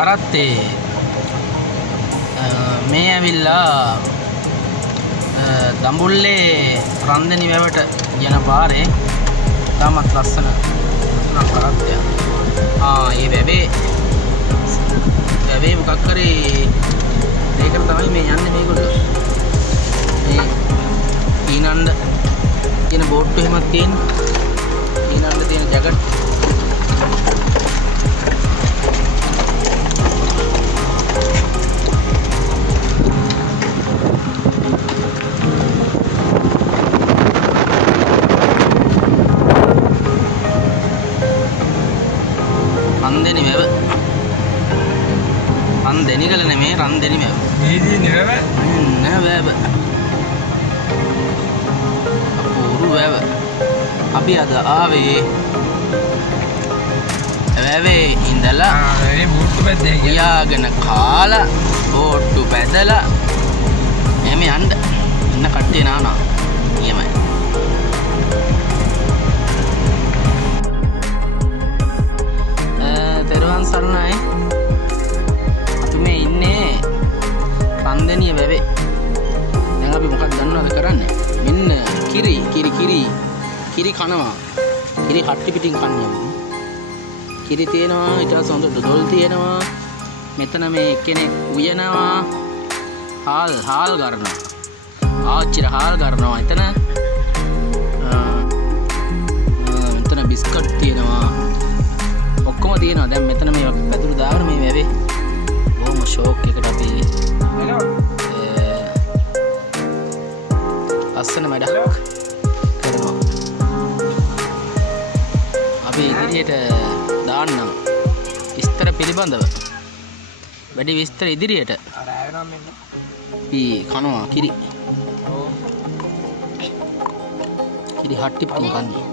කරත්තේ මේ ඇවිල්ලා දඹුල්ලේ රන්දනි වැවට යන පාරේ තාමත් ලස්සන කරත්තය. ඒ වැවේ මොකක් කරේ ඒකට තමයි මේ යන්නේ මේගොල්ලෝ. මේ ඊනන්ද කියන බෝට්ටු එහෙමත් තියෙන. ඊනන්ද තියෙන ජැකට් රන්දෙනි වැව. රන්දෙනි ගල නෙමෙයි රන්දෙනි වැව. මේදී නෙවෙව. වැව. අපූර්ව වැව. අපි අද ආවේ වැවේ ඉඳලා මේ බෝට්ටු පැද්දේ ගියාගෙන කාලා බෝට්ටු පැදලා එමෙ යන්න ඉන්න කට්ටිය නානා. නියමයි. තෙරුවන් සරණයි. අපි මේ ඉන්නේ රන්දෙනිය වැවේ. දැන් අපි මොකක්ද දන්නවද කරන්නේ? මෙන්න කිරි කනවා. කිරි හට්ටි පිටින් කන්නේ. කිරි තියෙනවා, ඊට පස්සේ හොඳ ඩොල් තියෙනවා. මෙතන මේ එක්කෙනෙක් උයනවා. හාල් ගන්නවා. ආච්චිර හාල් ගන්නවා. එතන බිස්කට් තියෙනවා. ඔක්කොම තියෙනවා. දැන් මෙතන මේ පැදුරු දාගෙන මේ වැවේ බොහොම ෂෝක් එකට අපි ලස්සන වැඩක් කරනවා. අපි ඉදිරියට දාන්නම් විස්තර පිළිබඳව. වැඩි විස්තර ඉදිරියට. අපි කනවා කිරි. කිරි හට්ටි පිටින් කන්නේ.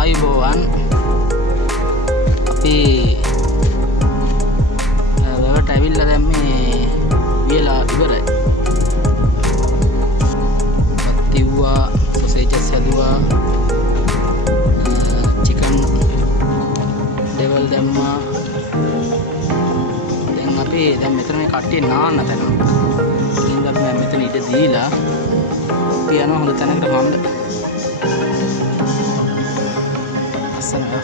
ආයුබෝවන්. අපි වැවට ඇවිල්ලා දැන් මේ වියලා ඉවරයි. පත්තිව්වා, සොසේජස් හැදුවා, චිකන් ඩෙවල් දැම්මා. දැන් අපි මෙතන මේ කට්ටිය නාන්න තැන. ඉතින් අපි මෙතන ඉඳ දීලා අපි යනවා හොඳ තැනකට මම්ද. Sana